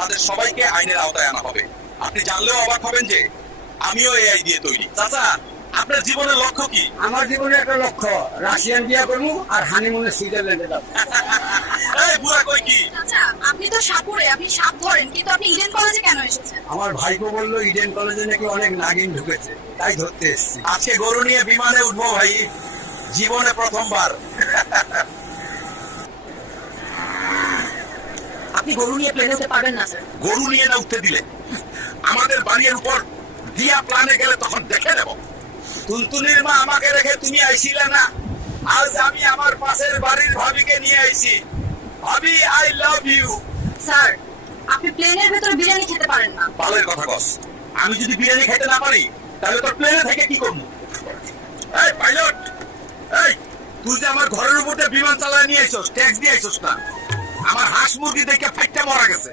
তাদের সবাইকে আইনের আওতায় আনা হবে। আপনি জানলেও অবাক হবেন যে আমিও এআই দিয়ে তৈরি। চাচা, আপনার জীবনের লক্ষ্য কি? আমার জীবনে একটা লক্ষ্য, রাশিয়ান বিয়া করবো আর হানিমুনে সুইজারল্যান্ডে যাবো। এই বুড়া কই কি? আচ্ছা, আপনি তো সাপুরে, আপনি সাপ ধরেন, কিন্তু আপনি ইডেন কলেজে কেন এসেছেন? আমার ভাইপো বললো ইডেন কলেজে নাকি অনেক নাগিন ঢুকেছে, তাই ধরতে এসেছি। আজকে গরু নিয়ে বিমানে উঠবো ভাই, জীবনে প্রথমবার। আপনি গরু নিয়ে প্লেনে উঠতে পারবেন না স্যার। গরু নিয়ে না উঠতে দিলে আমাদের বাড়ির উপর দিয়া প্লানে গেলে তখন দেখে নেব। তুলতুলির মা আমাকে রেখে তুমি আইছিলে না, আজ আমি আমার পাশের বাড়ির ভাবিকে নিয়ে আইছি। ভাবি, আই লাভ ইউ। স্যার, আপনি প্লেনের ভেতরে বিরিয়ানি খেতে পারেন না। ভালোই কথা কস, আমি যদি বিরিয়ানি খেতে না পারি তাহলে তোর প্লেনে থেকে কি করবো? এই পাইলট, এই তুই যে আমার ঘরের উপর দিয়ে বিমান চালায় নিয়ে আইছস, ট্যাক্স দিয়ে আইছস না? আমার হাঁস মুরগি দেখে ফাইটটা মারা গেছে।